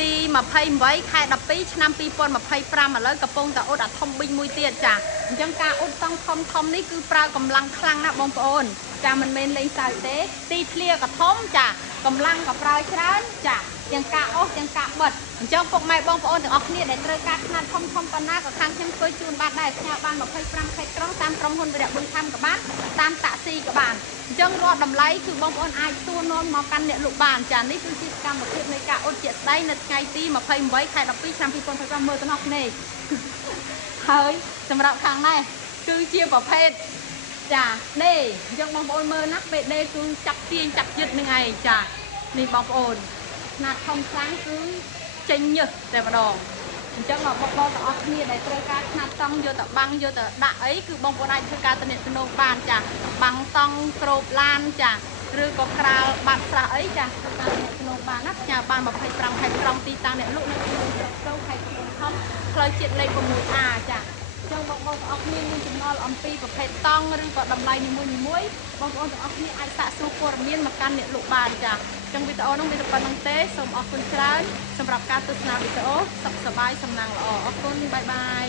ទី28 ខែ 12 ឆ្នាំ 2025 ឥឡូវកំពុងតែអ៊ុតអាធំប៊ីងមួយទៀតចាអញ្ចឹងការអ៊ុតតង់ធំនេះគឺប្រើកម្លាំងខ្លាំងណាស់បងប្អូនចាមិនមែនលេងសើចទេទីធ្លាក៏ធំចាកម្លាំងក៏ប្រើច្រើនចាទាំងការអុសទាំងការបិទអញ្ចឹងពុកម៉ែបងប្អូនទាំងអស់គ្នាដែលត្រូវការខ្នាតធំប៉ុណ្ណាក៏ខាងខ្ញុំធ្វើជូនបានដែរផ្ញើបាន25ខេត្តក្រុងតាមក្រុមហ៊ុនវិរៈបុញខំក៏បានតាមតាក់ស៊ីក៏បានអញ្ចឹងរាល់តម្លៃគឺបងប្អូនអាចសួរនាំមកកាន់អ្នកលក់បានចានេះគឺជាសកម្មភាពនៃការអ៊ុតជាក់ស្ដែងនៅថ្ងៃទី28ខែ 12 ឆ្នាំ 2025មើលទៅនោះគ្នាហើយសម្រាប់ខាងនេះគឺជាប្រភេទចាដេអញ្ចឹងបងប្អូនមើលណាពេលដេគឺចាប់ទាញចាប់យឹតនឹងឯងចានេះបងប្អូនຂະຫນາດធំខ្លាំងគឺចេញញើសតែម្ដងអញ្ចឹងមកបងប្អូនទាំងអស់គ្នាដែលត្រូវការຂະຫນាត់តង់យកទៅបាំងយកទៅដាក់អីគឺបងប្អូនអាចធ្វើការទំនាក់ទំនងបានចាបាំងតង់ក្របឡានចាឬក៏ក្រាលបាត់ស្រះអីចាធ្វើការទំនាក់ទំនងបានណាផ្ញើបាន25ខេត្តក្រុងទីតាំងអ្នកលក់នៅក្នុងស្រុកស្រូវខេត្តកំពង់ធំផ្លូវជាតិលេខ 6A ចាចឹងបងប្អូនទាំងអស់គ្នាមានចំណល់អំពីប្រភេទតង់ឬក៏តម្លៃនីមួយៗបងប្អូនទាំងអស់គ្នាអាចសាកសួរព័ត៌មានមកកាន់អ្នកលក់បានចាចឹងវីដេអូនោះមានតែប៉ុណ្្នឹងទេសូមអរគុណច្រើនសម្រាប់ការទស្សនាវីដេអូសុខសប្បាយសំណាងល្អអរគុណបាយបាយ